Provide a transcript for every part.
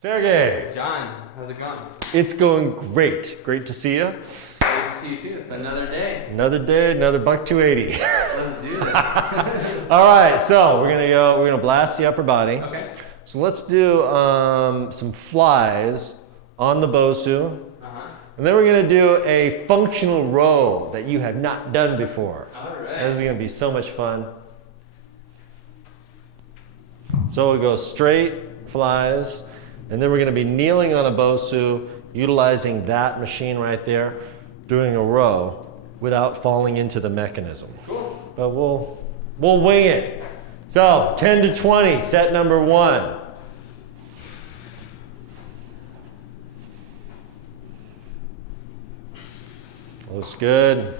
Sergey. John, how's it going? It's going great. Great to see you. Great to see you too. It's another day. Another day, another buck 280. Let's do this. All right, so we're gonna blast the upper body. Okay. So let's do some flies on the BOSU. And then we're gonna do a functional row that you have not done before. All right. This is gonna be so much fun. So we'll go straight flies, and then we're gonna be kneeling on a BOSU, utilizing that machine right there, doing a row without falling into the mechanism. Cool. But we'll wing it. So 10 to 20, set number 1. Looks good.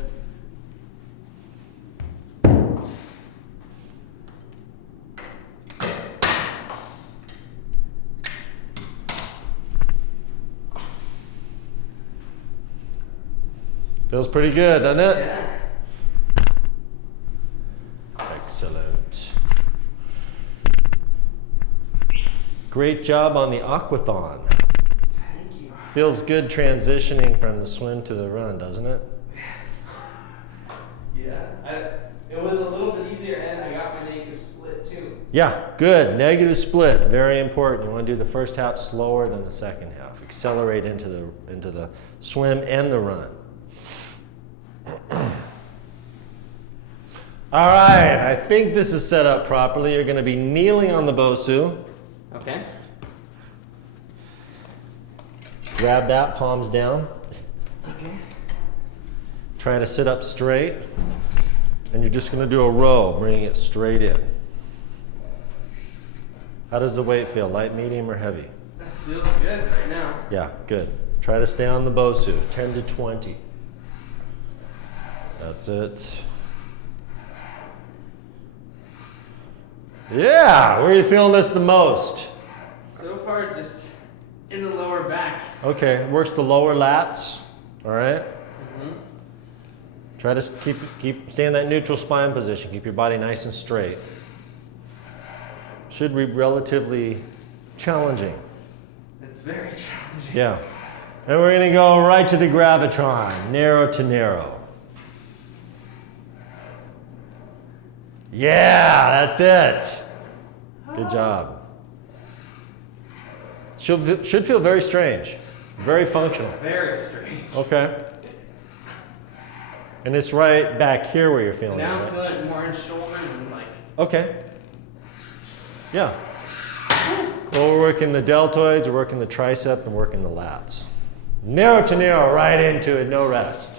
Feels pretty good, doesn't it? Yeah. Excellent. Great job on the aquathon. Thank you. Feels good transitioning from the swim to the run, doesn't it? Yeah. It was a little bit easier, and I got my negative split too. Yeah, good. Negative split, very important. You want to do the first half slower than the second half. Accelerate into the swim and the run. All right, I think this is set up properly. You're going to be kneeling on the BOSU. Okay. Grab that, palms down. Okay. Try to sit up straight. And you're just going to do a row, bringing it straight in. How does the weight feel? Light, medium, or heavy? Feels good right now. Yeah, good. Try to stay on the BOSU, 10 to 20. That's it. Yeah, where are you feeling this the most? So far, just in the lower back. Okay, works the lower lats, all right? Mm-hmm. Try to stay in that neutral spine position. Keep your body nice and straight. Should be relatively challenging. It's very challenging. Yeah. And we're gonna go right to the gravitron, narrow to narrow. Yeah, that's it. Good job. Should feel very strange, very functional. Very strange. Okay. And it's right back here where you're feeling Now it. I'm feeling it more in shoulders and like. Okay. Yeah. Well, we're working the deltoids, we're working the tricep, and working the lats. Narrow to narrow, right into it, no rest.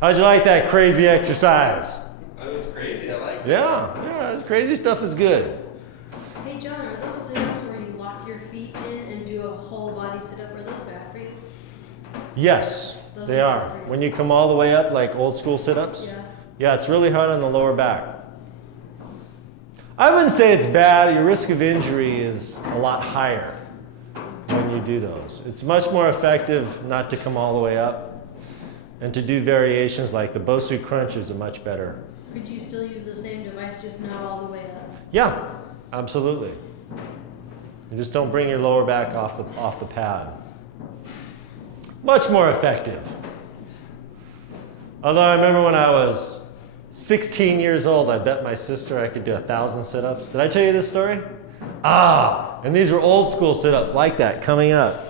How'd you like that crazy exercise? That was crazy. I like it. Yeah, this crazy stuff is good. Hey John, are those sit-ups where you lock your feet in and do a whole body sit-up, are those bad for you? Yes, Those they are are. good for you. When you come all the way up, like old school sit-ups. Yeah. Yeah, it's really hard on the lower back. I wouldn't say it's bad. Your risk of injury is a lot higher when you do those. It's much more effective not to come all the way up and to do variations like the BOSU crunches are much better. Could you still use the same device, just not all the way up? Yeah, absolutely. You just don't bring your lower back off the pad. Much more effective. Although I remember when I was 16 years old, I bet my sister I could do 1,000 sit-ups. Did I tell you this story? And these were old school sit-ups like that, coming up.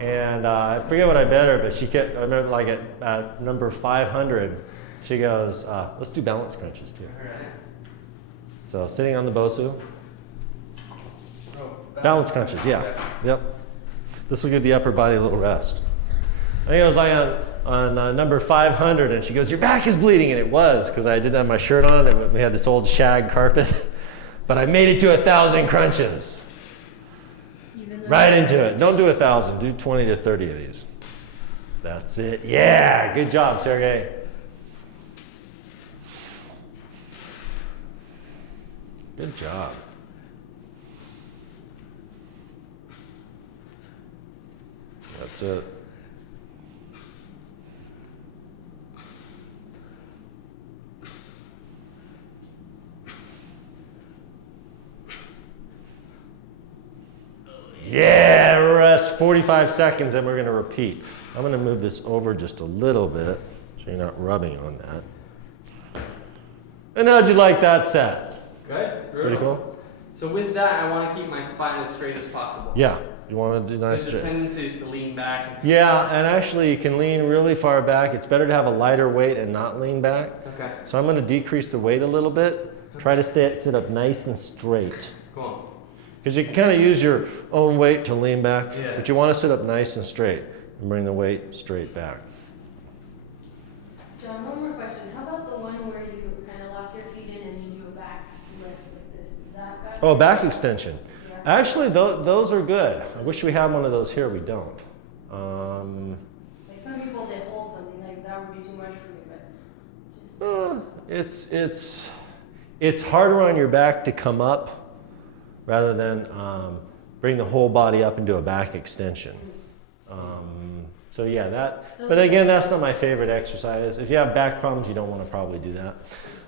And I forget what I bet her, but I remember like at number 500, she goes, let's do balance crunches too. All right. So sitting on the BOSU. Oh, Balance crunches, yeah. Yep. This will give the upper body a little rest. I think it was like on number 500, and she goes, your back is bleeding, and it was, because I didn't have my shirt on, and we had this old shag carpet. But I made it to 1,000 crunches. Right into it. Don't do 1,000, do 20 to 30 of these. That's it. Yeah, good job, Sergey. Good job. That's it. Yeah, rest 45 seconds, and we're gonna repeat. I'm gonna move this over just a little bit so you're not rubbing on that. And how'd you like that set? Good. Pretty cool? So with that, I want to keep my spine as straight as possible. Yeah, you wanna do nice There's a straight. tendency is to lean back. Yeah, and actually you can lean really far back. It's better to have a lighter weight and not lean back. Okay. So I'm gonna decrease the weight a little bit. Try to sit up nice and straight. Go on. Because you can kind of use your own weight to lean back, Yeah. but you want to sit up nice and straight and bring the weight straight back. John, one more question. How about the one where you kind of lock your feet in and you do a back lift like this? Is that back? Oh, back extension. Yeah. Actually, those are good. I wish we had one of those here. We don't. Like some people, they hold something like that would be too much for me, but just. It's harder on your back to come up rather than bring the whole body up into a back extension. So yeah, that. But again, that's not my favorite exercise. If you have back problems, you don't want to probably do that.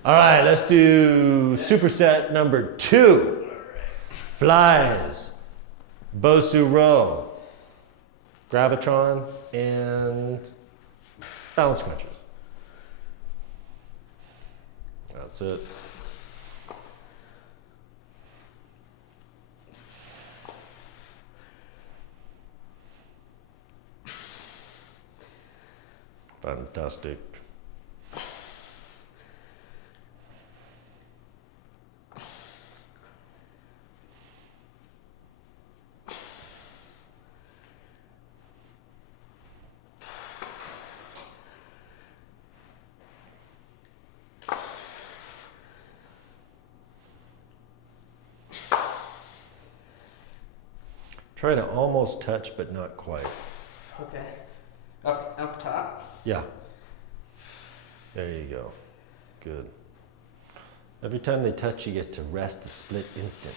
All right, let's do superset number 2. Flies, BOSU row, gravitron, and balance crunches. That's it. Fantastic. Try to almost touch, but not quite. Okay. Up top. Yeah. There you go. Good. Every time they touch, you get to rest a split instant.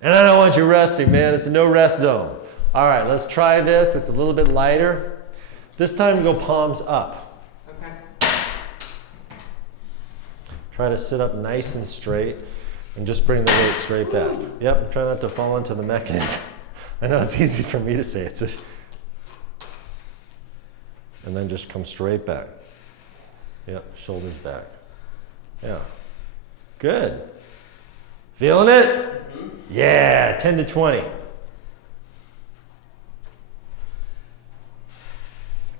And I don't want you resting, man. It's a no rest zone. All right, let's try this. It's a little bit lighter. This time, go palms up. Okay. Try to sit up nice and straight and just bring the weight straight back. Yep, try not to fall into the mechanism. I know it's easy for me to say it. And then just come straight back. Yep, shoulders back. Yeah. Good. Feeling it? Mm-hmm. Yeah, 10 to 20.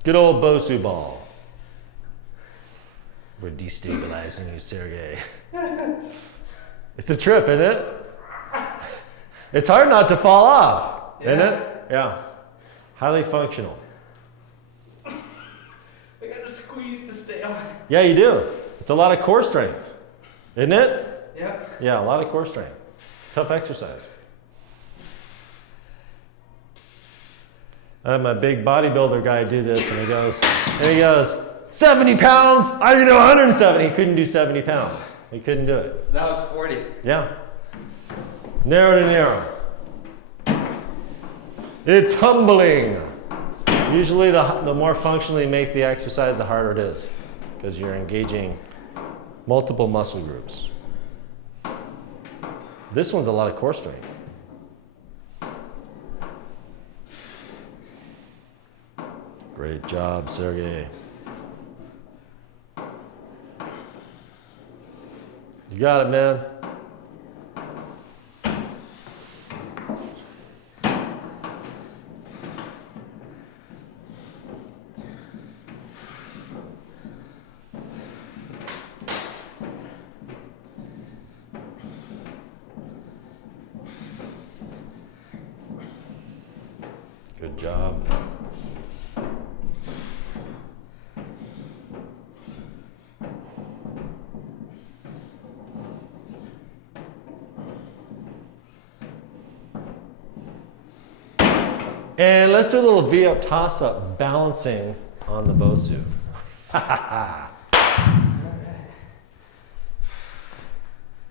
Good old BOSU ball. We're destabilizing you, Sergey. It's a trip, isn't it? It's hard not to fall off, isn't it? Yeah. Highly functional. I gotta squeeze to stay on. Yeah, you do. It's a lot of core strength, isn't it? Yeah. Yeah, a lot of core strength. Tough exercise. I had my big bodybuilder guy do this, and he goes, 70 pounds? I can do 170. He couldn't do 70 pounds. He couldn't do it. That was 40. Yeah. Narrow to narrow. It's humbling. Usually the more functionally you make the exercise, the harder it is, because you're engaging multiple muscle groups. This one's a lot of core strength. Great job, Sergey. You got it, man. Good job. And let's do a little V up toss up, balancing on the BOSU.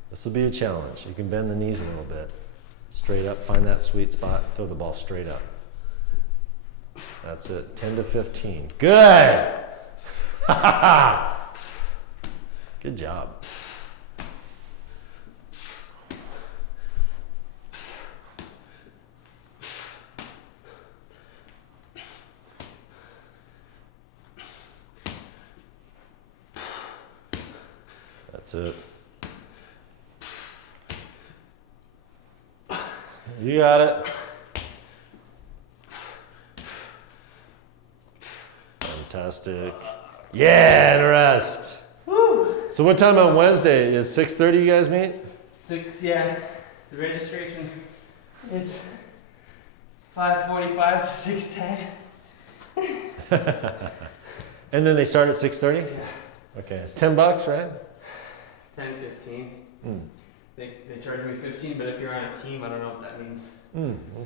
This will be a challenge. You can bend the knees a little bit. Straight up, find that sweet spot, throw the ball straight up. That's it, 10 to 15. Good! Good job. it. You got it. Fantastic. Yeah, and rest. Woo! So what time on Wednesday? Is 6:30 you guys meet? 6, yeah. The registration is 5:45 to 6:10. And then they start at 6:30? Yeah. Okay, it's $10, right? 10:15. Mm. They charge me 15, but if you're on a team, I don't know what that means.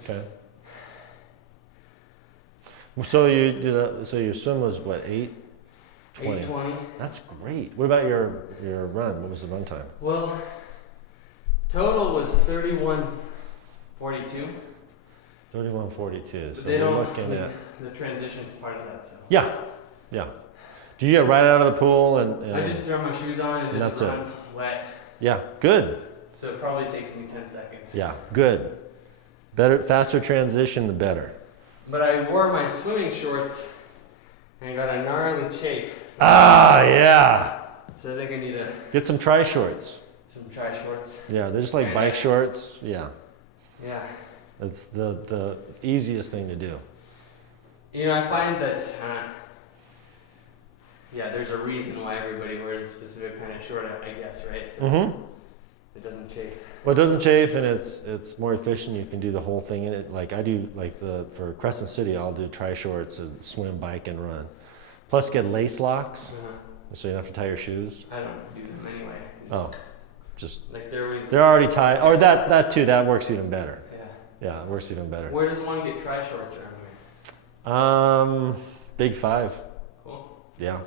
Okay. So you did so your swim was what, 8:20? 8:20. That's great. What about your run? What was the run time? Well, total was 31:42. 31:42. So But they we're don't. looking at The transition's part of that, so. yeah. Do you get right out of the pool and I just throw my shoes on and just that's run wet. yeah, good. So it probably takes me 10 seconds. Yeah, good. Better, faster transition, the better. But I wore my swimming shorts and got a gnarly chafe. Ah, yeah. So I think I need Get some tri shorts. some tri shorts. Yeah, they're just like bike shorts. Yeah, Yeah. that's the easiest thing to do. You know, I find that, yeah, there's a reason why everybody wears a specific kind of short, I guess, right? So it doesn't chafe. Well, it doesn't chafe, and it's more efficient. You can do the whole thing in it. Like I do, like for Crescent City, I'll do tri shorts and swim, bike, and run. Plus, get lace locks, so you don't have to tie your shoes. I don't do them anyway. Oh, just Like they're already tied. Or that too. That works even better. Yeah. Yeah, it works even better. Where does one get tri shorts around here? Big 5. Cool. Yeah.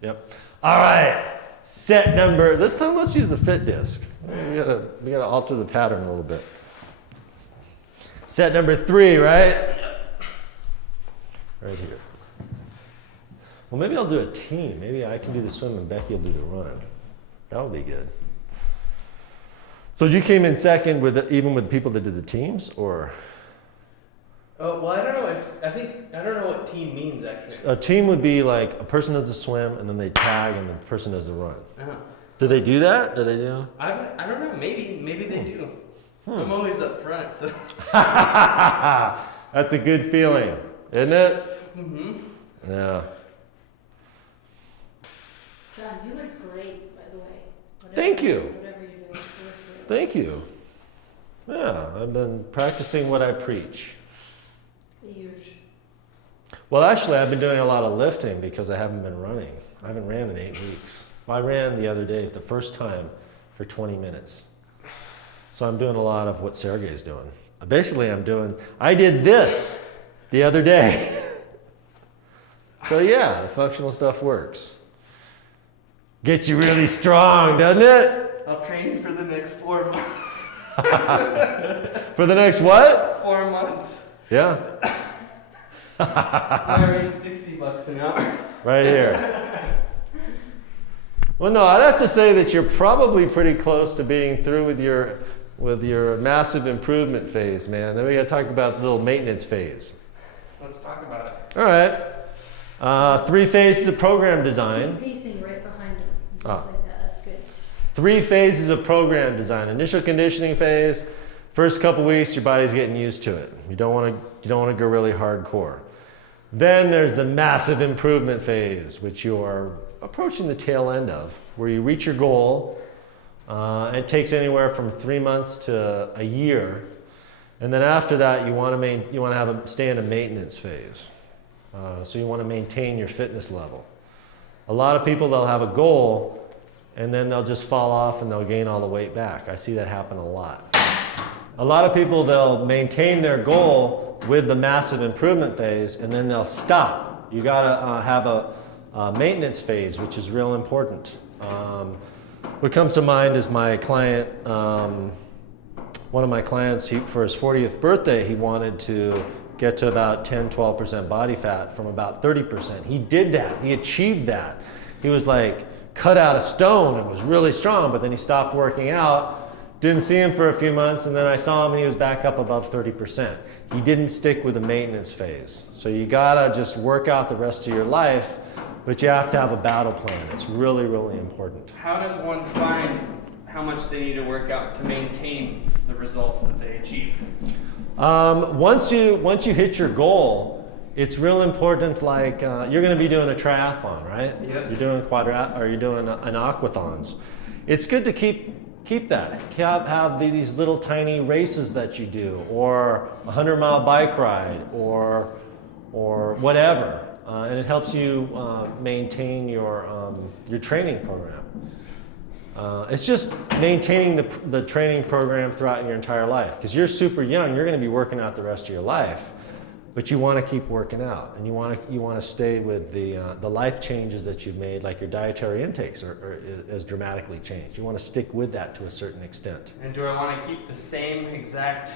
Yep. All right. Set number. This time, let's use the fit disc. We gotta alter the pattern a little bit. Set number 3, right? Right here. Well, maybe I'll do a team. Maybe I can do the swim and Becky will do the run. That would be good. So you came in second even with people that did the teams, or? Oh, well, I don't know. I don't know what team means, actually. A team would be like a person does the swim and then they tag and the person does the run. Uh-huh. Do they do that? Do they do? I don't know. Maybe they do. I'm always up front, so. That's a good feeling, isn't it? Yeah. John, you look great, by the way. Thank you. Whatever you're doing. Thank you. Yeah, I've been practicing what I preach. Huge. Well, actually, I've been doing a lot of lifting because I haven't been running. I haven't ran in 8 weeks. I ran the other day, the first time, for 20 minutes. So I'm doing a lot of what Sergey's doing. Basically, I did this the other day. So yeah, the functional stuff works. Gets you really strong, doesn't it? I'll train you for the next 4 months. For the next what? 4 months. Yeah. I rate $60 an hour. Right here. Well, no, I'd have to say that you're probably pretty close to being through with your massive improvement phase, man. Then we got to talk about the little maintenance phase. Let's talk about it. All right. 3 phases of program design. Keep pacing right behind him. Just like that. That's good. 3 phases of program design. Initial conditioning phase. First couple weeks, your body's getting used to it. You don't want to go really hardcore. Then there's the massive improvement phase, which you are approaching the tail end of, where you reach your goal. It takes anywhere from 3 months to a year, and then after that, you want to stay in a maintenance phase. So you want to maintain your fitness level. A lot of people, they'll have a goal, and then they'll just fall off and they'll gain all the weight back. I see that happen a lot. A lot of people, they'll maintain their goal with the massive improvement phase, and then they'll stop. You gotta have a maintenance phase, which is real important. What comes to mind is my client, one of my clients, for his 40th birthday, he wanted to get to about 10-12% body fat from about 30%. He did that. He achieved that. He was like cut out of stone and was really strong, but then he stopped working out. Didn't see him for a few months, and then I saw him and he was back up above 30%. He didn't stick with the maintenance phase. So you gotta just work out the rest of your life but you have to have a battle plan. It's really, really important. How does one find how much they need to work out to maintain the results that they achieve? Once you hit your goal, it's real important. Like you're going to be doing a triathlon, right? Yep. You're doing you're doing an aquathons. It's good to keep that. Have these little tiny races that you do, or a 100-mile bike ride, or whatever, and it helps you maintain your training program. It's just maintaining the training program throughout your entire life, because you're super young. You're going to be working out the rest of your life, but you want to keep working out, and you want to stay with the life changes that you've made, like your dietary intakes is dramatically changed. You want to stick with that to a certain extent. And do I want to keep the same exact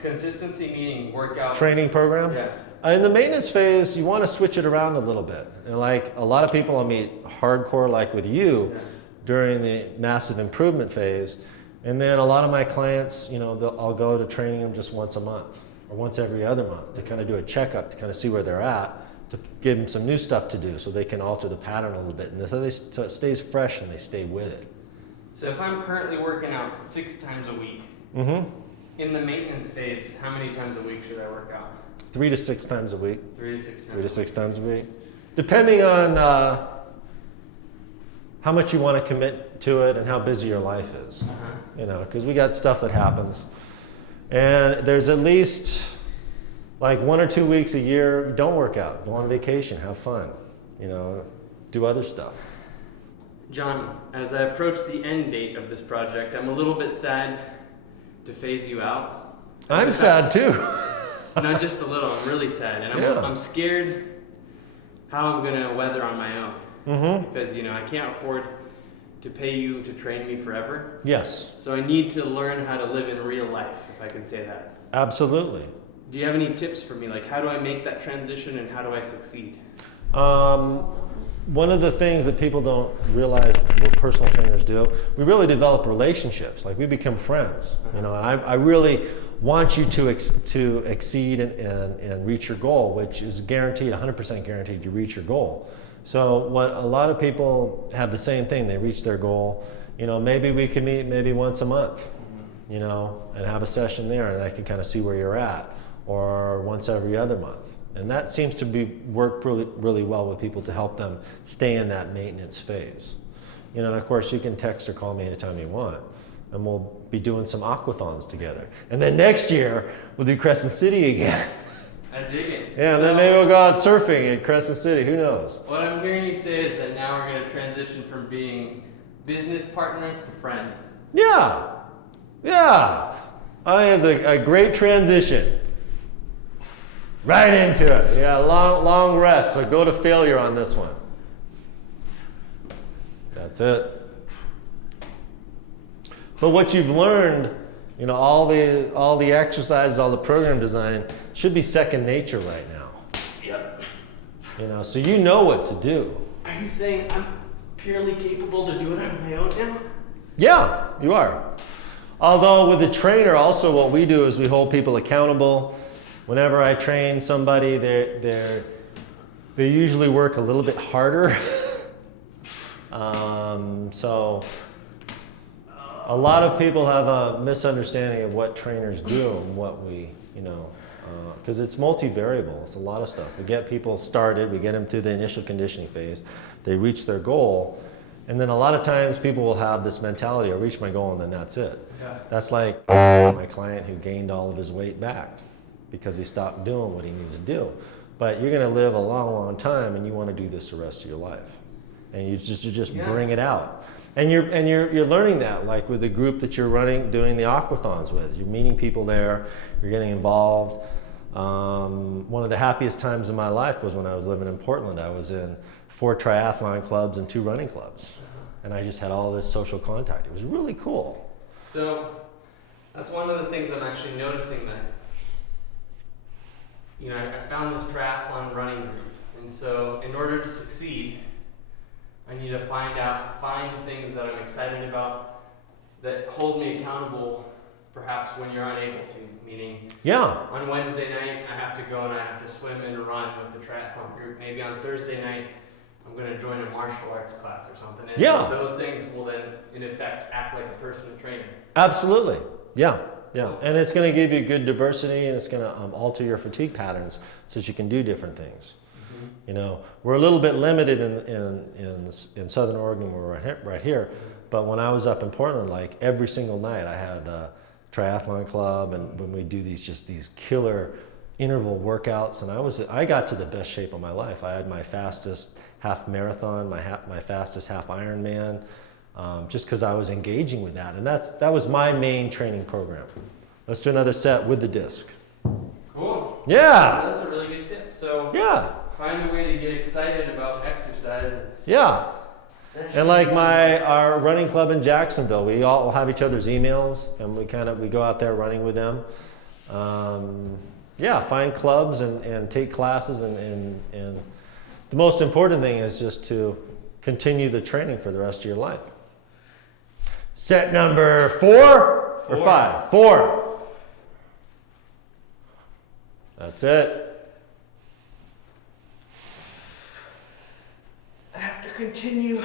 consistency, meaning workout Training program? Yeah. In the maintenance phase, you want to switch it around a little bit. And like a lot of people I'll meet hardcore, like with you, during the massive improvement phase. And then a lot of my clients, I'll go to training them just once a month or once every other month to kind of do a checkup, to kind of see where they're at, to give them some new stuff to do so they can alter the pattern a little bit. And so it stays fresh and they stay with it. So if I'm currently working out 6 times a week, in the maintenance phase, how many times a week should I work out? 3 to 6 times a week. 3 to 6 times. 3 to 6 times a week. Depending on how much you want to commit to it and how busy your life is. Because we got stuff that happens. And there's at least like 1 or 2 weeks a year, don't work out. Go on vacation, have fun, do other stuff. John, as I approach the end date of this project, I'm a little bit sad to phase you out. I'm sad too. Not just a little, I'm really sad. And I'm scared how I'm going to weather on my own. Because, I can't afford to pay you to train me forever. Yes. So I need to learn how to live in real life, if I can say that. Absolutely. Do you have any tips for me? Like, how do I make that transition and how do I succeed? One of the things that people don't realize what personal trainers do, we really develop relationships. Like we become friends, and I really want you to exceed and reach your goal, which is guaranteed, 100% guaranteed you reach your goal. So what a lot of people have the same thing, they reach their goal. Maybe we can meet maybe once a month, and have a session there, and I can kind of see where you're at, or once every other month. And that seems to work really, really well with people to help them stay in that maintenance phase. And of course you can text or call me anytime you want, and we'll be doing some aquathons together. And then next year we'll do Crescent City again. I dig it. Yeah, and then maybe we'll go out surfing in Crescent City, who knows? What I'm hearing you say is that now we're going to transition from being business partners to friends. Yeah. I think it's a great transition. Right into it. Yeah, long rest. So go to failure on this one. That's it. But what you've learned, all the exercises, all the program design should be second nature right now. Yep. So you know what to do. Are you saying I'm purely capable to do it on my own now? Yeah, you are. Although with the trainer, also what we do is we hold people accountable. Whenever I train somebody, they usually work a little bit harder. So a lot of people have a misunderstanding of what trainers do and what we, because it's multivariable. It's a lot of stuff. We get people started, we get them through the initial conditioning phase, they reach their goal, and then a lot of times people will have this mentality, I reach my goal and then that's it. Yeah. That's like my client who gained all of his weight back because he stopped doing what he needed to do. But you're going to live a long, long time, and you want to do this the rest of your life, and you just bring it out. And you're learning that, like with the group that you're doing the aquathons with. You're meeting people there. You're getting involved. One of the happiest times in my life was when I was living in Portland. I was in 4 triathlon clubs and 2 running clubs, and I just had all this social contact. It was really cool. So that's one of the things I'm actually noticing that. I found this triathlon running group, and so in order to succeed, I need to find things that I'm excited about, that hold me accountable perhaps when you're unable to, meaning Yeah. on Wednesday night I have to go and I have to swim and run with the triathlon group. Maybe on Thursday night I'm going to join a martial arts class or something. And Yeah. so those things will then, in effect, act like a personal trainer. Absolutely. Yeah. Yeah. And it's going to give you good diversity, and it's going to alter your fatigue patterns so that you can do different things. Mm-hmm. You know, we're a little bit limited in Southern Oregon, where we're right here. But when I was up in Portland, like every single night, I had a triathlon club, and when we do these killer interval workouts, and I got to the best shape of my life. I had my fastest half marathon, my fastest half Ironman, just because I was engaging with that, and that was my main training program. Let's do another set with the disc. Cool. Yeah. That's a really good tip. So Yeah. find a way to get excited about exercise. Yeah. And like our running club in Jacksonville, we all have each other's emails, and we go out there running with them. Yeah, find clubs and take classes, and the most important thing is just to continue the training for the rest of your life. Set number 4 or 5? 4. That's it. I have to continue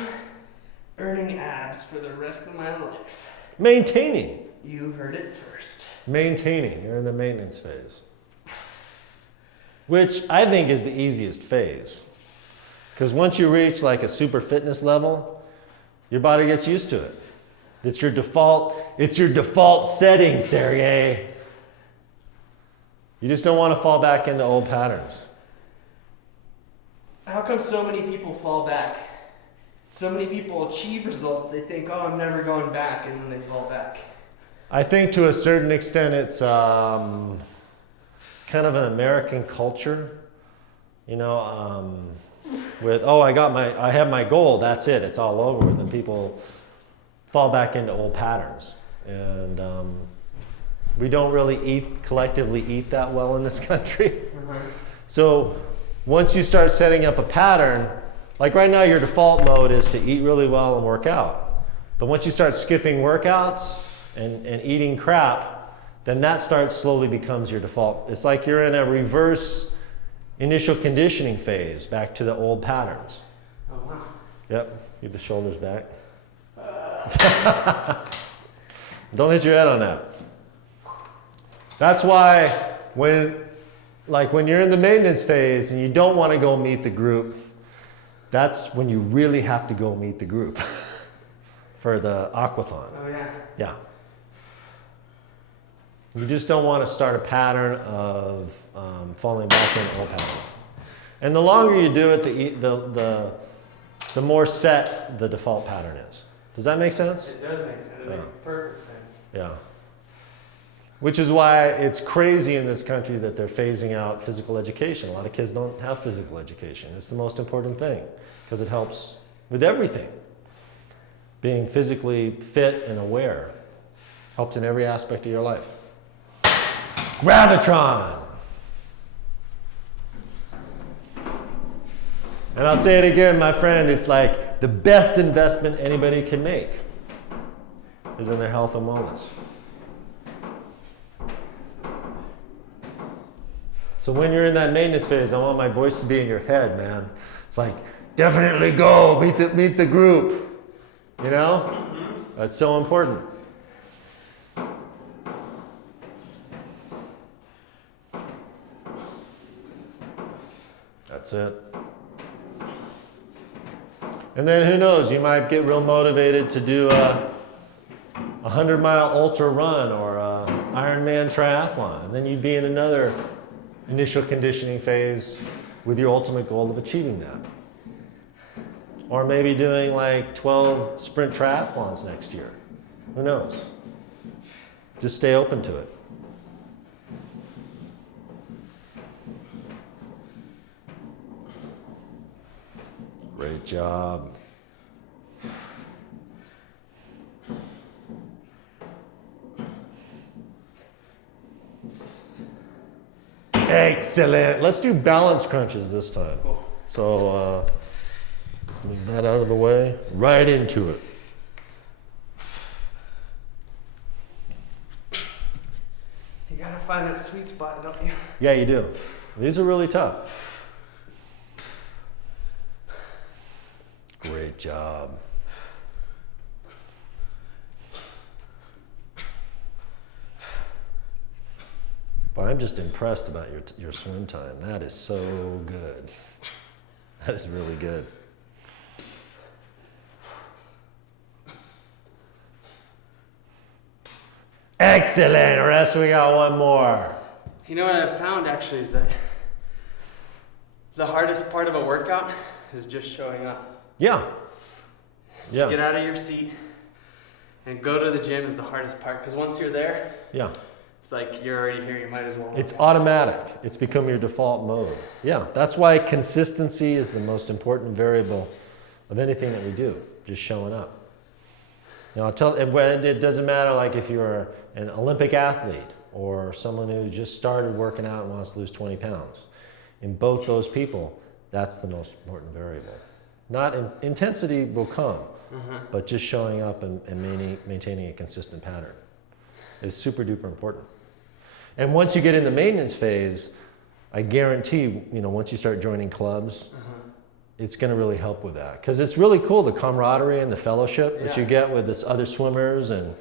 earning abs for the rest of my life. Maintaining. You heard it first. Maintaining. You're in the maintenance phase, which I think is the easiest phase. Because once you reach like a super fitness level, your body gets used to it. It's your default setting, Sergey. You just don't want to fall back into old patterns. How come so many people fall back? So many people achieve results, they think, oh, I'm never going back, and then they fall back. I think to a certain extent it's kind of an American culture, you know, with, oh, I have my goal, that's it, it's all over with, and people fall back into old patterns. And we don't really collectively eat that well in this country. Mm-hmm. So once you start setting up a pattern, like right now your default mode is to eat really well and work out. But once you start skipping workouts and eating crap, then that slowly becomes your default. It's like you're in a reverse initial conditioning phase, back to the old patterns. Oh, wow. Yep, keep the shoulders back. Don't hit your head on that. That's why when you're in the maintenance phase and you don't want to go meet the group, that's when you really have to go meet the group for the aquathon. Oh, yeah. Yeah. You just don't want to start a pattern of falling back into old patterns. And the longer you do it, the more set the default pattern is. Does that make sense? It does make sense. It makes perfect sense. Yeah. Which is why it's crazy in this country that they're phasing out physical education. A lot of kids don't have physical education. It's the most important thing because it helps with everything. Being physically fit and aware helps in every aspect of your life. Gravitron! And I'll say it again, my friend, it's like the best investment anybody can make is in their health and wellness. So when you're in that maintenance phase, I want my voice to be in your head, man. It's like, definitely go, meet the group. You know? That's so important. That's it. And then who knows, you might get real motivated to do a 100-mile ultra run or a Ironman triathlon. And then you'd be in another initial conditioning phase with your ultimate goal of achieving that. Or maybe doing like 12 sprint triathlons next year. Who knows? Just stay open to it. Great job. Excellent. Let's do balance crunches this time. So move that out of the way. Right into it. find that sweet spot, don't you? Yeah, you do. These are really tough. Great job. But I'm just impressed about your swim time. That is so good. That is really good. Excellent. Rest, we got one more. You know what I've found actually is that the hardest part of a workout is just showing up. Yeah. To get out of your seat and go to the gym is the hardest part, because once you're there, yeah, it's like you're already here, you might as well. It's automatic. It's become your default mode. Yeah, that's why consistency is the most important variable of anything that we do, just showing up. Now, it doesn't matter like if you're an Olympic athlete or someone who just started working out and wants to lose 20 pounds. In both those people, that's the most important variable. Intensity will come, but just showing up and maintaining a consistent pattern is super duper important. And once you get in the maintenance phase, I guarantee, once you start joining clubs, it's going to really help with that. Because it's really cool, the camaraderie and the fellowship that you get with this other swimmers, and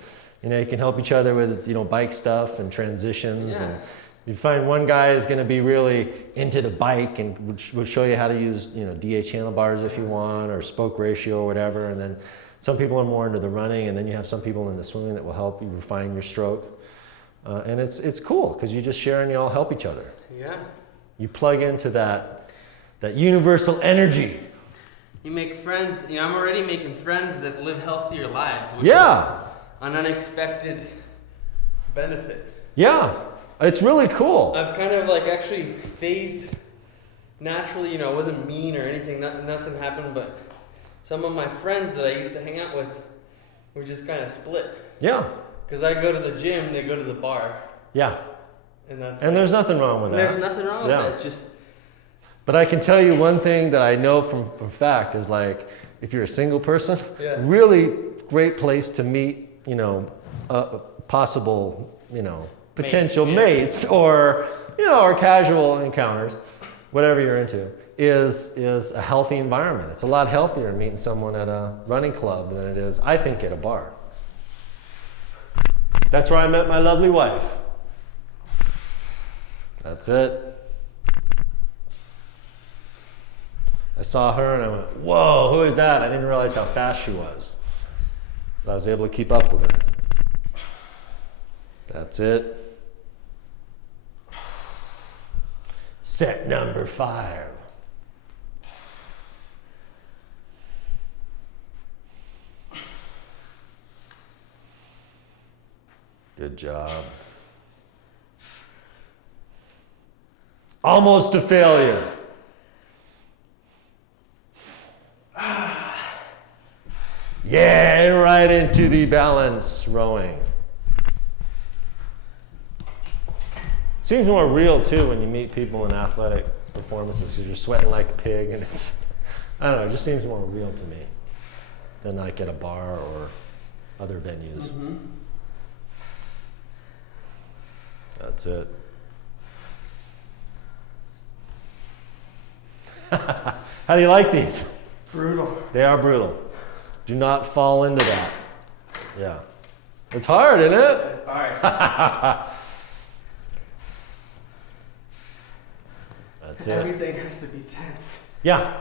you can help each other with bike stuff and transitions. Yeah. And you find one guy is going to be really into the bike and will show you how to use DH handlebars if you want, or spoke ratio or whatever. And then some people are more into the running, and then you have some people in the swimming that will help you refine your stroke. And it's cool because you just share and you all help each other. Yeah. You plug into that universal energy. You make friends. I'm already making friends that live healthier lives, which is an unexpected benefit. Yeah, it's really cool. I've kind of actually phased naturally, I wasn't mean or anything, nothing happened, but some of my friends that I used to hang out with were just kind of split. Yeah. Because I go to the gym, they go to the bar. Yeah. And there's nothing wrong with that. There's nothing wrong with that. It's just. But I can tell you one thing that I know from fact is if you're a single person, really great place to meet, possible, potential mates or, or casual encounters, whatever you're into, is a healthy environment. It's a lot healthier meeting someone at a running club than it is, I think, at a bar. That's where I met my lovely wife. That's it. I saw her and I went, whoa, who is that? I didn't realize how fast she was. But I was able to keep up with her. That's it. Set number 5. Good job. Almost a failure. Yeah, and right into the balance rowing. Seems more real too when you meet people in athletic performances because you're sweating like a pig, and I don't know, it just seems more real to me than like at a bar or other venues. Mm-hmm. That's it. How do you like these? Brutal. They are brutal. Do not fall into that. Yeah. It's hard, isn't it? It's hard. That's it. Everything has to be tense. Yeah.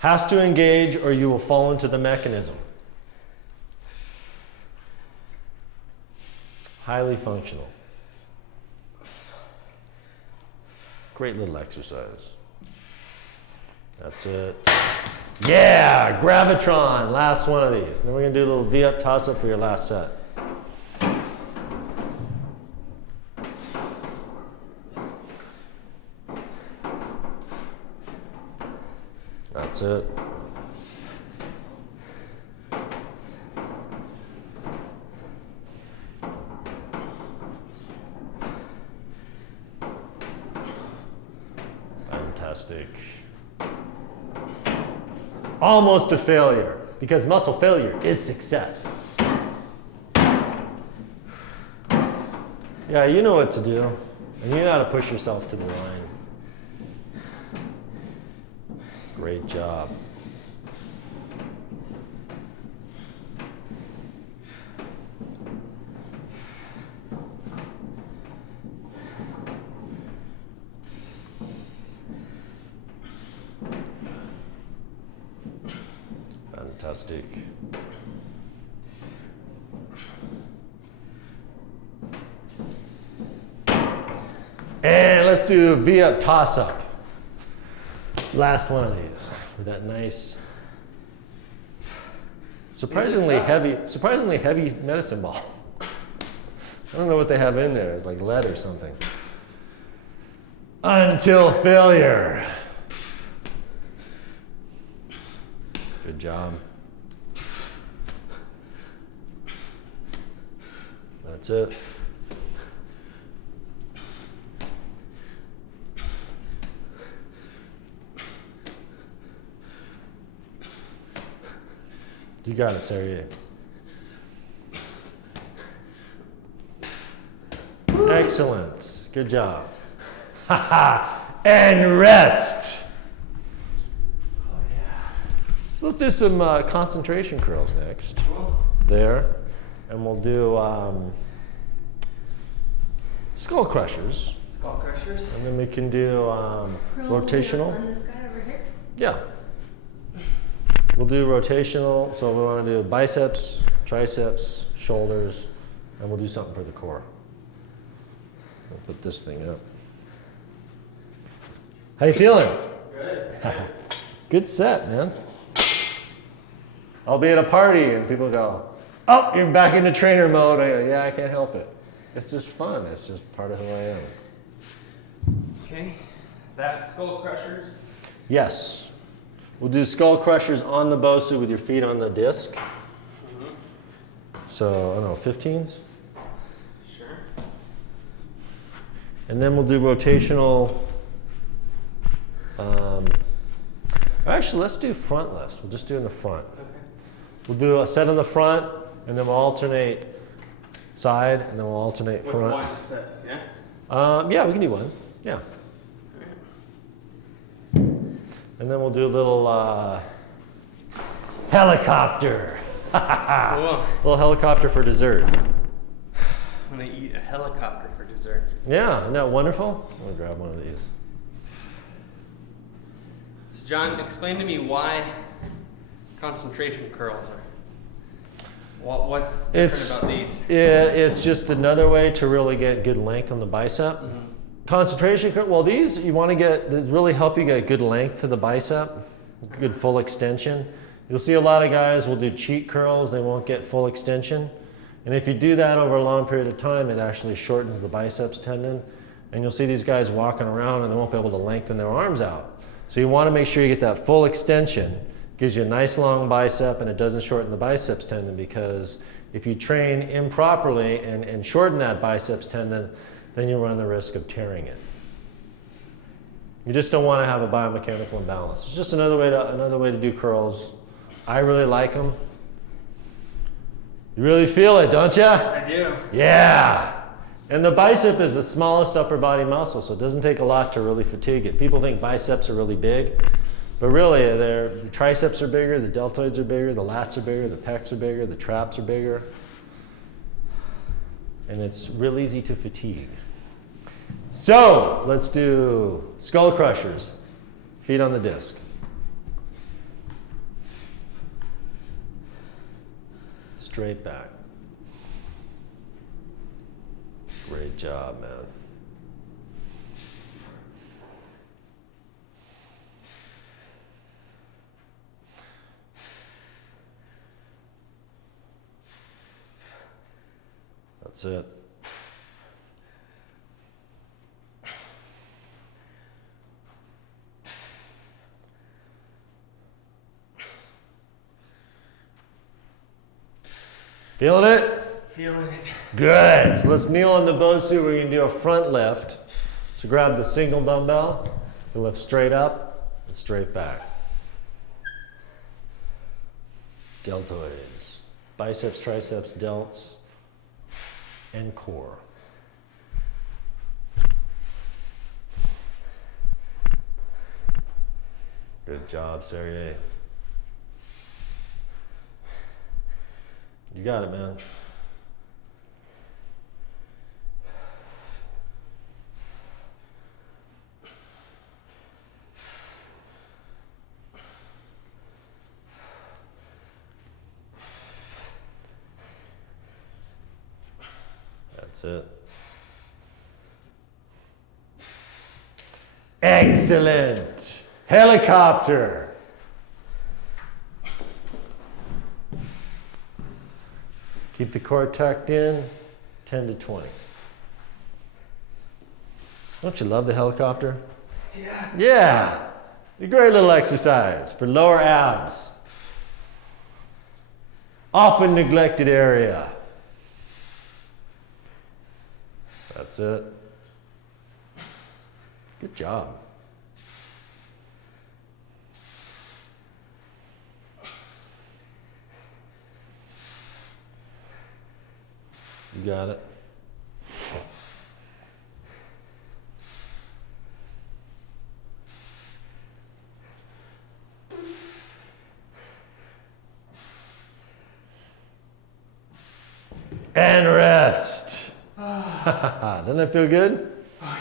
Has to engage or you will fall into the mechanism. Highly functional. Great little exercise. That's it. Yeah, Gravitron, last one of these. Then we're gonna do a little V-up toss-up for your last set. That's it. Fantastic. Almost a failure, because muscle failure is success. Yeah, you know what to do. And you know how to push yourself to the line. Great job. Fantastic. And let's do a V-up toss-up. Last one of these with that nice, surprisingly heavy medicine ball. I don't know what they have in there. It's like lead or something. Until failure. Good job. That's it. You got it, Sarah. Excellent. Good job. And rest. Oh, yeah. So let's do some concentration curls next. There. And we'll do skull crushers. Skull crushers. And then we can do rotational. On this guy over here? Yeah. We'll do rotational, so we want to do biceps, triceps, shoulders, and we'll do something for the core. We'll put this thing up. How you feeling? Good. Good set, man. I'll be at a party and people go, oh, you're back into trainer mode. I go, yeah, I can't help it. It's just fun. It's just part of who I am. Okay. That skull crushers. Yes. We'll do skull crushers on the BOSU with your feet on the disc. Mm-hmm. So, I don't know, 15s? Sure. And then we'll do rotational. Actually, let's do frontless. We'll just do in the front. Okay. We'll do a set in the front, and then we'll alternate side, and then we'll alternate With front. one set, yeah? Yeah, we can do one. Yeah. And then we'll do a little helicopter. Cool. Little helicopter for dessert. I'm gonna eat a helicopter for dessert. Yeah, isn't that wonderful? I'm gonna grab one of these. So John, explain to me why concentration curls are. What's different about these? It's just another way to really get good length on the bicep. Mm-hmm. Concentration curl, well, these you want to get, they really help you get good length to the bicep, good full extension. You'll see a lot of guys will do cheat curls, they won't get full extension. And if you do that over a long period of time, it actually shortens the biceps tendon. And you'll see these guys walking around and they won't be able to lengthen their arms out. So you want to make sure you get that full extension. Gives you a nice long bicep and it doesn't shorten the biceps tendon, because if you train improperly and shorten that biceps tendon, then you run the risk of tearing it. You just don't want to have a biomechanical imbalance. It's just another way to do curls. I really like them. You really feel it, don't you? I do. Yeah. And the bicep is the smallest upper body muscle, so it doesn't take a lot to really fatigue it. People think biceps are really big, but really the triceps are bigger, the deltoids are bigger, the lats are bigger, the pecs are bigger, the traps are bigger. And it's real easy to fatigue. So let's do skull crushers, feet on the disc. Straight back. Great job, man. That's it. Feeling it? Feeling it. Good. So let's kneel on the BOSU. We're going to do a front lift. So grab the single dumbbell, you lift straight up and straight back. Deltoids, biceps, triceps, delts, and core. Good job, Sergey. You got it, man. That's it. Excellent. Helicopter. Keep the core tucked in, 10 to 20. Don't you love the helicopter? Yeah. Yeah. A great little exercise for lower abs. Often neglected area. That's it. Good job. You got it. And rest. Doesn't that feel good? Oh,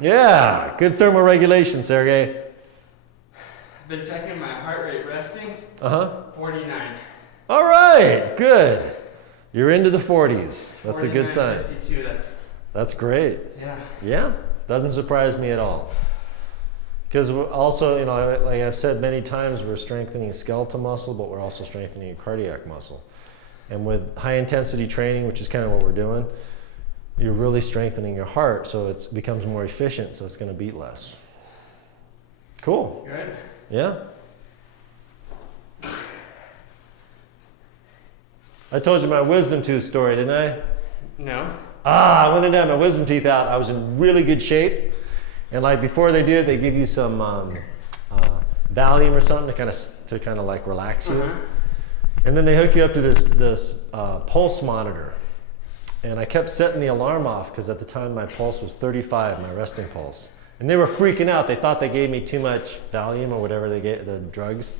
yeah. Yeah, good thermoregulation, Sergey. I've been checking my heart rate resting. 49. All right, good. You're into the 40s. That's a good 49, sign. 52, That's great. yeah. Yeah, doesn't surprise me at all. Because also, you know, like I've said many times, we're strengthening skeletal muscle, but we're also strengthening your cardiac muscle. And with high intensity training, which is kind of what we're doing, you're really strengthening your heart, so it becomes more efficient, so it's going to beat less. Cool. Good? Yeah. I told you my wisdom tooth story, didn't I? No. I went in to have my wisdom teeth out. I was in really good shape. And like before they do it, they give you some Valium or something to kind of like relax you. And then they hook you up to this pulse monitor. And I kept setting the alarm off because at the time my pulse was 35, my resting pulse. And they were freaking out. They thought they gave me too much Valium or whatever they gave, the drugs.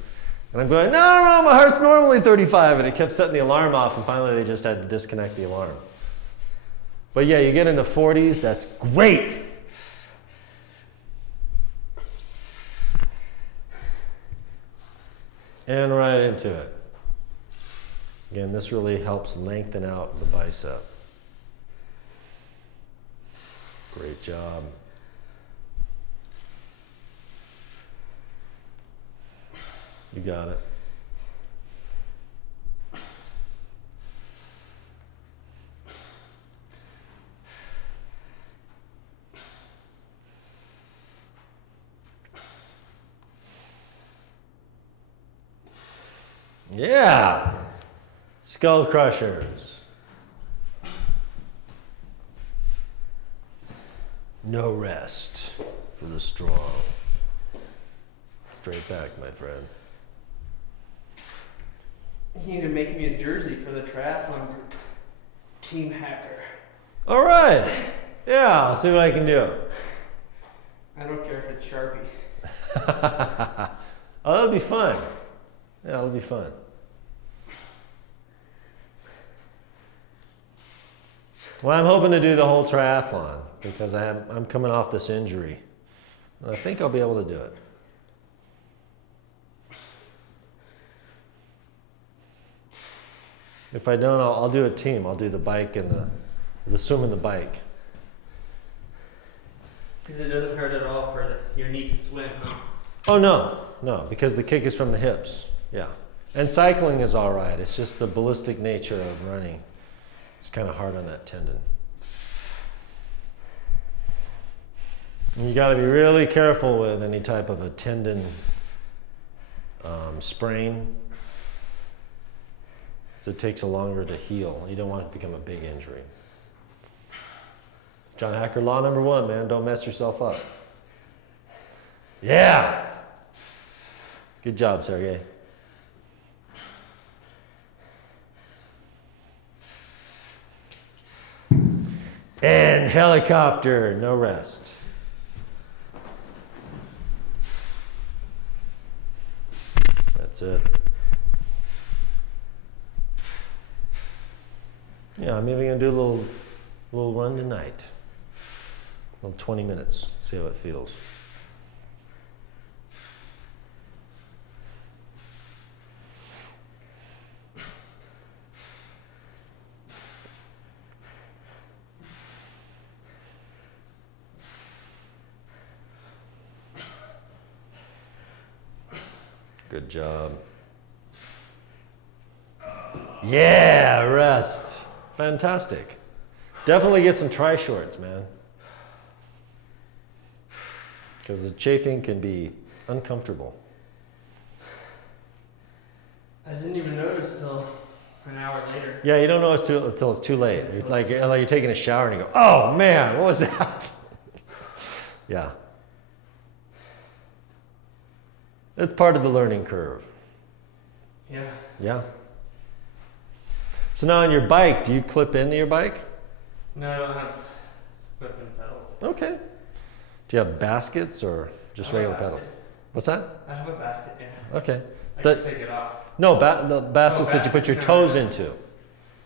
And I'm going, no, my heart's normally 35. And it kept setting the alarm off, and finally they just had to disconnect the alarm. But yeah, you get in the 40s, that's great. And right into it. Again, this really helps lengthen out the bicep. Great job. You got it. Yeah. Skull crushers. No rest for the strong. Straight back, my friend. You need to make me a jersey for the triathlon group. Team Hacker. All right. Yeah, I'll see what I can do. I don't care if it's Sharpie. Oh, that'll be fun. Yeah, that'll be fun. Well, I'm hoping to do the whole triathlon because I'm coming off this injury. And I think I'll be able to do it. If I don't, I'll do a team. I'll do the bike and the swim and the bike. Because it doesn't hurt at all for your knee to swim, huh? Oh, no, because the kick is from the hips. Yeah. And cycling is all right. It's just the ballistic nature of running. It's kind of hard on that tendon. And you got to be really careful with any type of a tendon sprain. So it takes longer to heal. You don't want it to become a big injury. John Hacker, law number 1, man, don't mess yourself up. Yeah. Good job, Sergey. And helicopter, no rest. That's it. Yeah, I'm even gonna do a little run tonight. A little 20 minutes, see how it feels. Good job. Yeah, rest. Fantastic. Definitely get some tri-shorts, man. Because the chafing can be uncomfortable. I didn't even notice till an hour later. Yeah, you don't know until it's too late. It's like you're taking a shower and you go, oh man, what was that? Yeah. It's part of the learning curve. Yeah. Yeah. So now on your bike, do you clip into your bike? No, I don't have clip-in pedals. Okay. Do you have baskets or just regular pedals? What's that? I have a basket, yeah. Okay. I can take it off. No, the baskets that you put your toes into.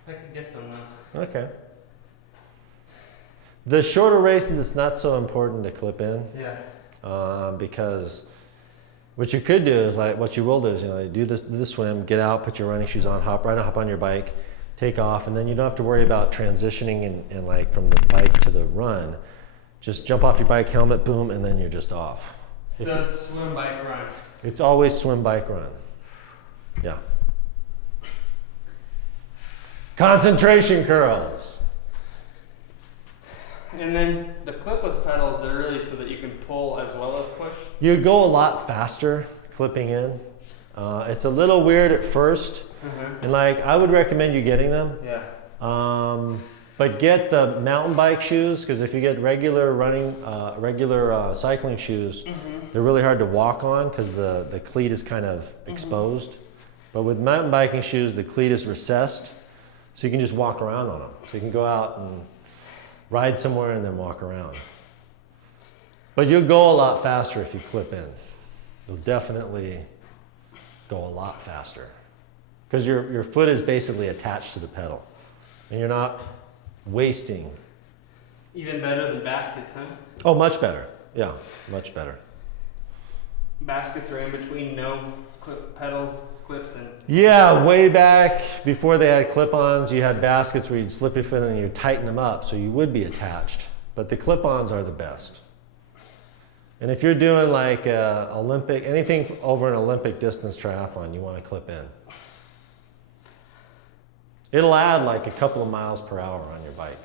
I can get some though. Okay. The shorter races, it's not so important to clip in. Yeah. Because what you could do is what you will do is, you do this swim, get out, put your running shoes on, hop on your bike, take off, and then you don't have to worry about transitioning and like from the bike to the run. Just jump off your bike, helmet, boom, and then you're just off. So it's swim, bike, run. It's always swim, bike, run. Yeah. Concentration curls. And then the clipless pedals, they're really so that you can pull as well as push. You go a lot faster clipping in. It's a little weird at first, and I would recommend you getting them. Yeah. But get the mountain bike shoes, because if you get regular cycling shoes, they're really hard to walk on because the cleat is kind of exposed. But with mountain biking shoes, the cleat is recessed, so you can just walk around on them. So you can go out and ride somewhere and then walk around. But you'll go a lot faster if you clip in. You'll definitely go a lot faster because your foot is basically attached to the pedal, and you're not wasting. Even better than baskets, huh? Oh, much better. Yeah, much better. Baskets are in between no pedals, clips, and... Yeah, way back before they had clip-ons, you had baskets where you'd slip your foot in and you'd tighten them up so you would be attached. But the clip-ons are the best. And if you're doing like anything over an Olympic distance triathlon, you want to clip in. It'll add like a couple of miles per hour on your bike.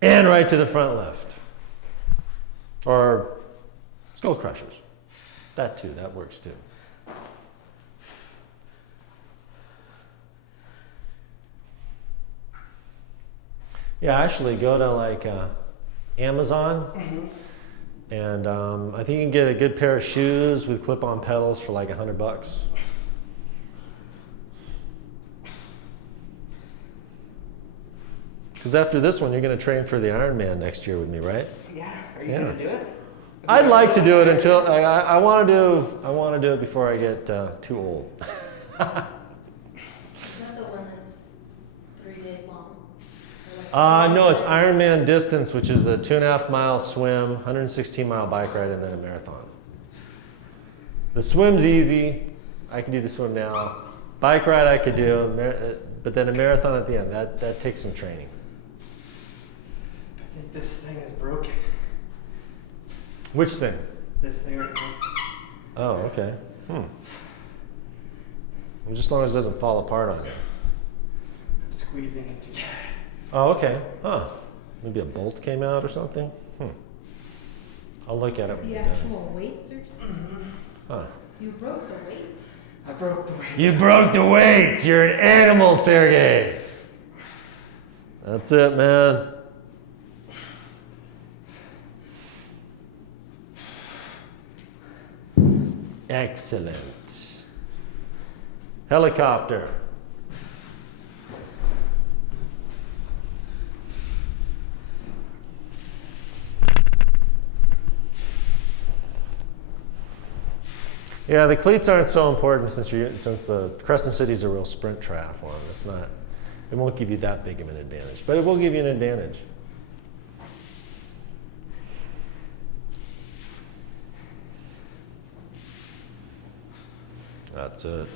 And right to the front lift. Or skull crushers. That too, that works too. Yeah, actually go to Amazon, and I think you can get a good pair of shoes with clip-on pedals for like $100. Because after this one, you're going to train for the Ironman next year with me, right? Yeah. Are you going to do it? I'd like to do it until I want to do it before I get too old. Is that the one that's 3 days long? No, it's Ironman distance, which is a 2.5 mile swim, 116 mile bike ride, and then a marathon. The swim's easy. I can do the swim now. Bike ride I could do, but then a marathon at the end. That takes some training. I think this thing is broken. Which thing? This thing right here. Oh, okay. Well, just as long as it doesn't fall apart on you. I'm squeezing it together. Oh, okay. Huh. Maybe a bolt came out or something? I'll look at it when The you're done. actual weights are... Huh. You broke the weights? I broke the weight. You broke the weights! You're an animal, Sergey! That's it, man. Excellent. Helicopter. Yeah, the cleats aren't so important since the Crescent City is a real sprint triathlon. It's not. It won't give you that big of an advantage, but it will give you an advantage. That's it.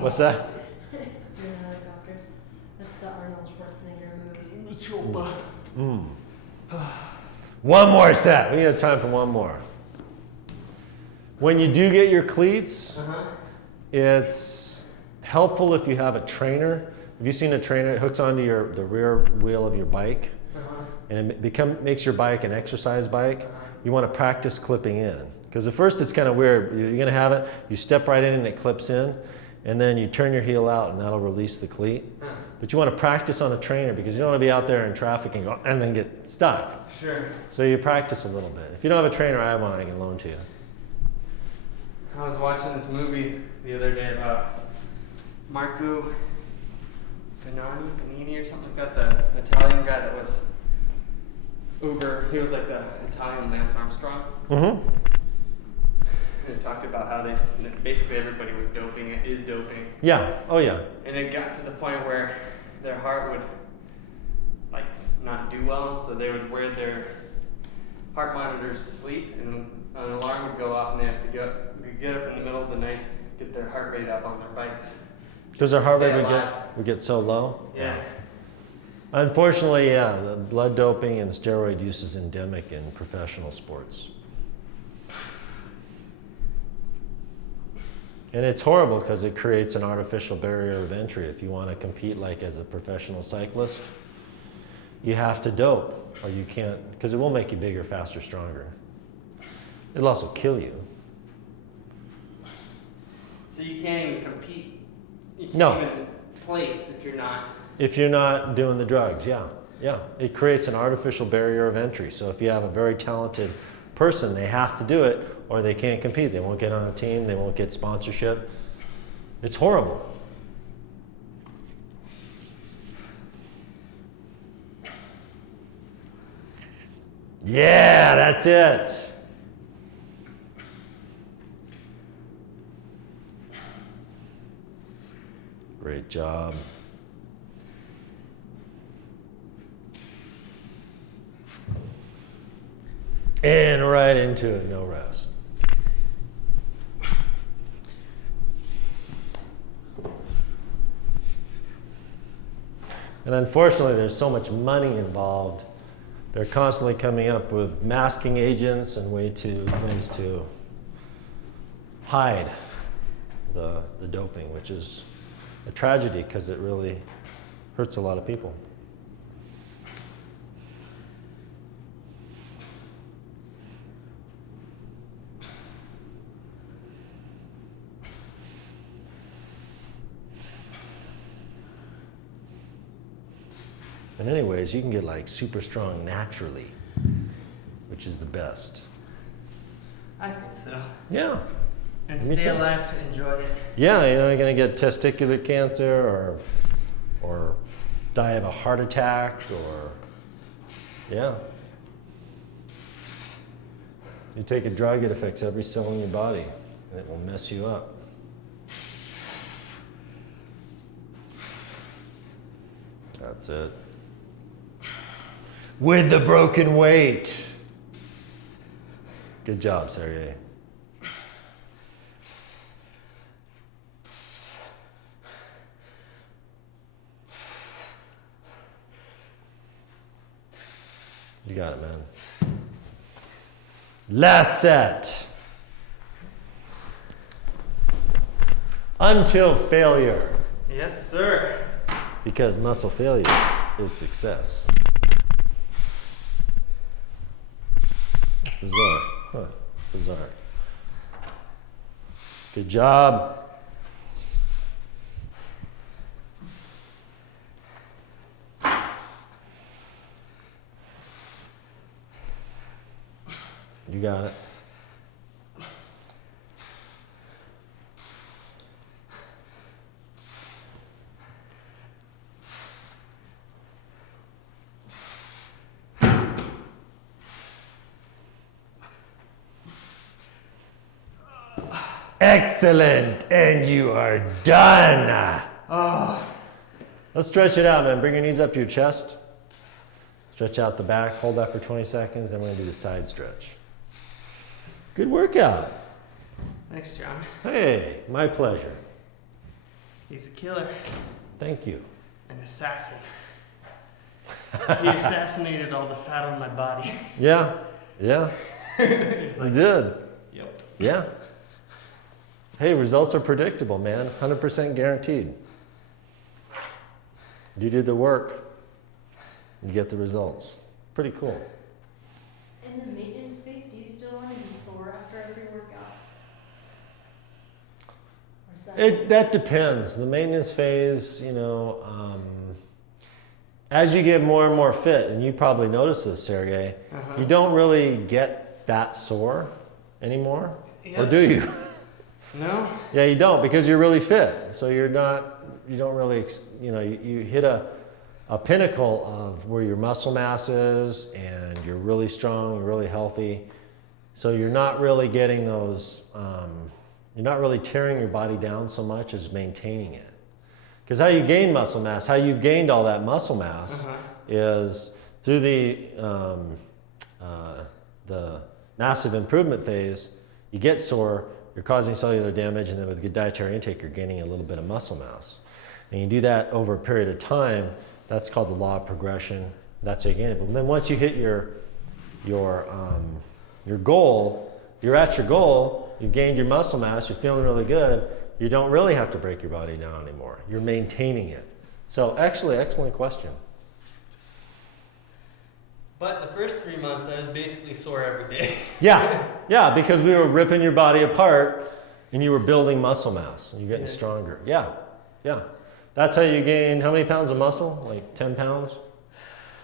What's that? It's doing helicopters. That's the Arnold Schwarzenegger move. One more set. We have time for one more. When you do get your cleats, it's helpful if you have a trainer. Have you seen a trainer? It hooks onto the rear wheel of your bike, and it makes your bike an exercise bike. You want to practice clipping in. Because at first it's kind of weird. You're going to have it, you step right in and it clips in, and then you turn your heel out and that'll release the cleat. But you want to practice on a trainer because you don't want to be out there in traffic and then get stuck. Sure. So you practice a little bit. If you don't have a trainer, I have one I can loan to you. I was watching this movie the other day about Marco Fanini or something like that, the Italian guy that was he was like the Italian Lance Armstrong. Mm-hmm. And it talked about how basically everybody is doping. Yeah. Oh yeah. And it got to the point where their heart would like not do well, so they would wear their heart monitors to sleep, and an alarm would go off, and they have to get up in the middle of the night, get their heart rate up on their bikes. Because their heart rate would get so low. Yeah. Unfortunately, yeah, the blood doping and steroid use is endemic in professional sports. And it's horrible because it creates an artificial barrier of entry. If you want to compete like as a professional cyclist, you have to dope, or you can't, because it will make you bigger, faster, stronger. It'll also kill you. So you can't even compete. You can't No. even place if you're not. If you're not doing the drugs, yeah. It creates an artificial barrier of entry. So if you have a very talented person, they have to do it or they can't compete. They won't get on a team, they won't get sponsorship. It's horrible. Yeah, that's it. Great job. And right into it, no rest. And unfortunately, there's so much money involved. They're constantly coming up with masking agents and ways to hide the doping, which is a tragedy because it really hurts a lot of people. And anyways, you can get like super strong naturally, which is the best. I think so. Yeah. And Me stay too. alive to enjoy it. Yeah, you're gonna get testicular cancer or die of a heart attack or yeah. You take a drug, it affects every cell in your body and it will mess you up. That's it. With the broken weight. Good job, Sergey. You got it, man. Last set. Until failure. Yes, sir. Because muscle failure is success. That's bizarre. Huh. Bizarre. Good job. You got it. Excellent. And you are done. Oh. Let's stretch it out, man. Bring your knees up to your chest. Stretch out the back. Hold that for 20 seconds. Then we're going to do the side stretch. Good workout. Thanks, John. Hey, my pleasure. He's a killer. Thank you. An assassin. He assassinated all the fat on my body. Yeah, yeah. He's You did. Yep. Yeah. Hey, results are predictable, man. 100% guaranteed. You did the work, you get the results. Pretty cool. In the maintenance phase, do you still want to be sore after every workout? Or is that That depends. The maintenance phase, as you get more and more fit, and you probably notice this, Sergey, you don't really get that sore anymore, or do you? No? Yeah, you don't, because you're really fit. So you don't really, you hit a pinnacle of where your muscle mass is, and you're really strong, you're really healthy. So you're not really getting those, you're not really tearing your body down so much as maintaining it. Because how you gain muscle mass, how you've gained all that muscle mass is through the massive improvement phase. You get sore, you're causing cellular damage, and then with good dietary intake, you're gaining a little bit of muscle mass. And you do that over a period of time. That's called the law of progression. That's how you gain it. But then once you hit your goal, you're at your goal, you've gained your muscle mass, you're feeling really good, you don't really have to break your body down anymore. You're maintaining it. So actually, excellent question. But the first 3 months, I was basically sore every day. Yeah, because we were ripping your body apart and you were building muscle mass and you're getting stronger. Yeah. That's how you gain how many pounds of muscle? Like 10 pounds?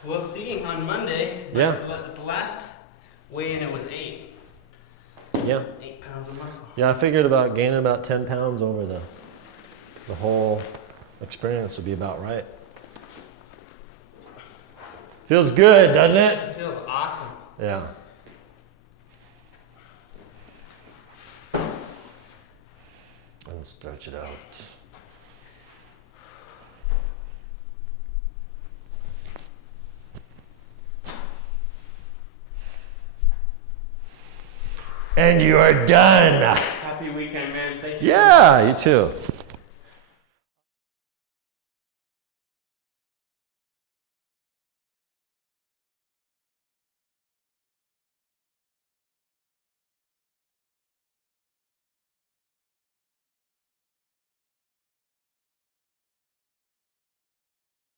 We'll see on Monday. Yeah. The last weigh-in, it was 8. Yeah. 8 pounds of muscle. Yeah, I figured about gaining about 10 pounds over the whole experience would be about right. Feels good, doesn't it? It feels awesome. Yeah. And stretch it out. And you are done. Happy weekend, man. Thank you. Yeah, you too.